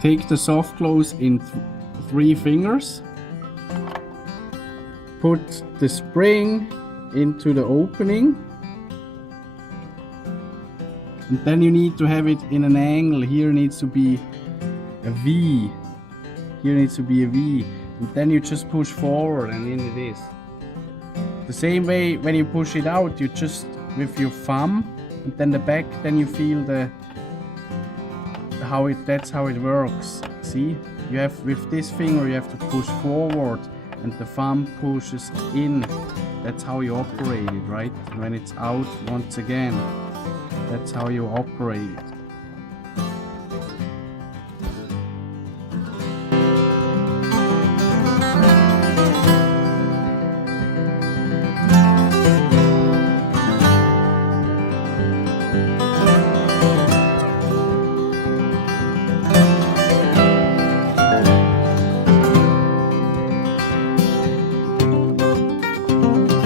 Take the soft close in 3 fingers. Put the spring into the opening. And then you need to have it in an angle. Here needs to be a V. Here needs to be a V. And then you just push forward and in it is. The same way when you push it out, you just with your thumb and then the back, then you feel that's how it works. See? You have with this finger you have to push forward and the thumb pushes in. That's how you operate it, right? When it's out once again, that's how you operate it.